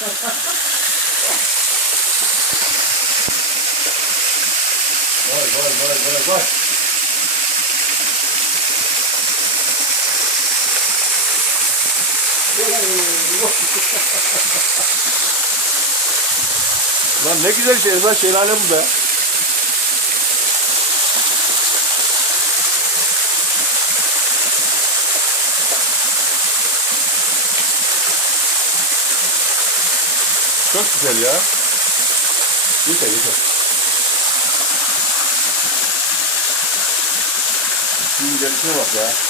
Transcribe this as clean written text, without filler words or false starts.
Vay. Lan ne güzel şey lan, şelale bu be. Çok güzel ya. Yeter. Şunun gelişine bak ya.